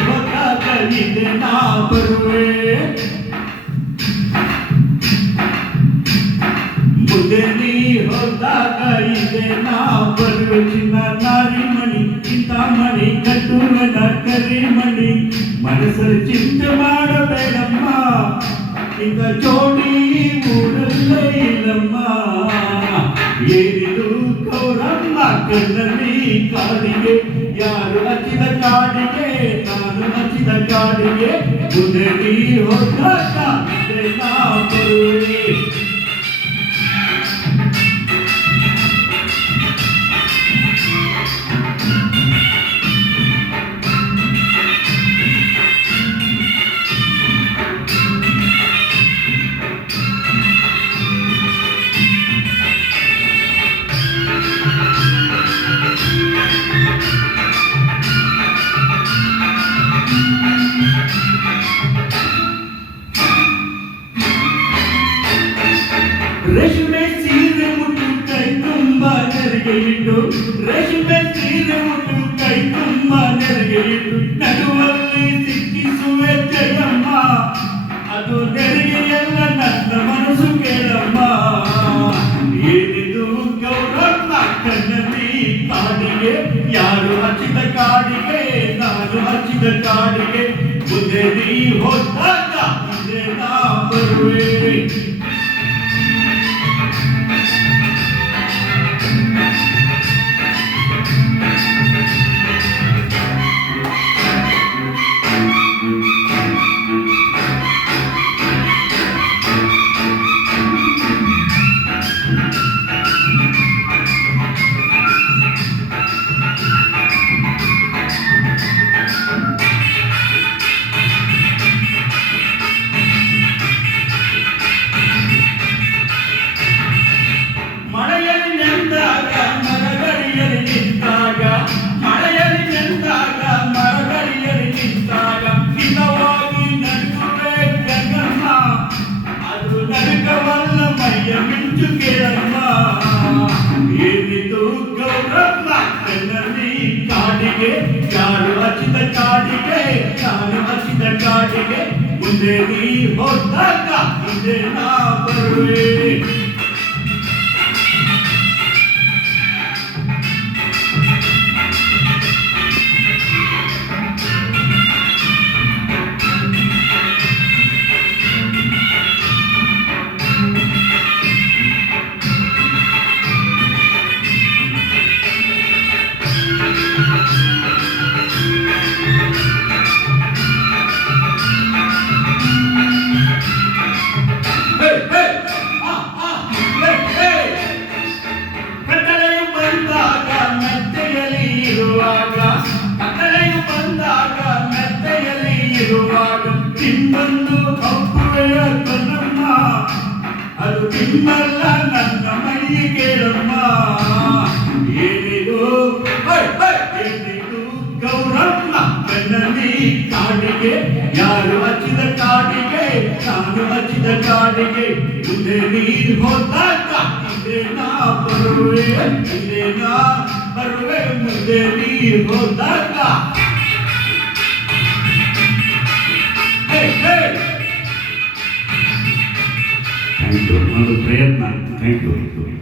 ಹೋದಾಗ ಇದೆ ನಾ ಬರುವೆ ಮುಂದೆ ನೀ ಹೋದಾಗ ಇದೆ ನಾ ಬರುವೆ ಚಿನ್ನ ನಾರಿ ಮಣಿ ಚಿಂತಾಮಣಿ ಕಟ್ಟುವನ ಕರಿಮಣಿ ಮನಸ್ಸಲ್ಲಿ ಚಿಂತೆ ಮಾಡಬೇಡಮ್ಮ ಇಂಥ ಜೋಡಿ ಊರಲ್ಲೇ ಇಲ್ಲಮ್ಮ ಏನಿದು ಗೌರಮ್ಮ ಕಣ್ಣಲ್ಲಿ ಕಾಡಿಗೆ ಯಾರು ಹಚ್ಚಿದ ಕಾಡಿಗೆ ನಾನು ಹಚ್ಚಿದ ಕಾಡಿಗೆ ಮುಂದೆ ನೀ ಹೋದಾಗ ಇದೆ ನಾ ಬರುವೆ ರೇಷ್ಮೆ ಸೀರೆ ಮುಟ್ಟು ಕೈ ತುಂಬ ನೆರಿಗೆ ಇಟ್ಟು ರೇಷ್ಮೆ ಸೀರೆ ಮುಟ್ಟು ಕೈ ತುಂಬ ನೆರಿಗೆ ಇಟ್ಟು ನಡುವಲ್ಲಿ ಸಿಕ್ಕಿಸುವೆ ಜಯಮ್ಮ ಅದು ನೆರಿಗೆಯಲ್ಲ ನನ್ನ ಮನಸ್ಸು ಕೇಳಮ್ಮ ಏನಿದು ಗೌರಮ್ಮ ಕಣ್ಣಲ್ಲಿ ಕಾಡಿಗೆ ಯಾರು ಹಚ್ಚಿದ ಕಾಡಿಗೆ ನಾನು ಹಚ್ಚಿದ ಕಾಡಿಗೆ ಮುಂದೆ ನೀ ಹೋದಾಗ ಮುಂದೆ ನಾ ಬರುವೆ ಏನಿದು ಗೌರಮ್ಮ ಕಣ್ಣಲ್ಲಿ ಕಾಡಿಗೆ ಯಾರು ಹಚ್ಚಿದ ಕಾಡಿಗೆ ನಾನು ಹಚ್ಚಿದ ಕಾಡಿಗೆ ಮುಂದೆ ನೀ ಹೋದಾಗ ಮುಂದೆ ನಾ ಬರುವೆ ಕತ್ತಲೆಯು ಬಂದಾಗ ಮೆತ್ತೆಯಲ್ಲಿ ಇರುವಾಗ ತಿಮ್ಮನ್ನು ಹಬ್ಬುವೆಯ ಕಣ್ಣಮ್ಮ ಅದು ತಿಮ್ಮಲ್ಲ ನನ್ನ ಮೈಗೆ ಕೇಳಮ್ಮ ಏನಿದು ಏನಿದು ಗೌರಮ್ಮ ಕಣ್ಣಲ್ಲಿ ಕಾಡಿಗೆ ಯಾರು ಹಚ್ಚಿದ ಕಾಡಿಗೆ ನಾನು ಹಚ್ಚಿದ ಕಾಡಿಗೆ ಮುಂದೆ ನೀರು ಹೋದಾಗ ಮುಂದೆ ನಾ ಬರುವೆ ಮುಂದೆ ನಾ ಬರುವೆ ಮುಂದೆ ನೀರು ಹೋದಾಗ ಥ್ಯಾಂಕ್ ಯು ಒಂದು ಪ್ರಯತ್ನ ಥ್ಯಾಂಕ್ ಯು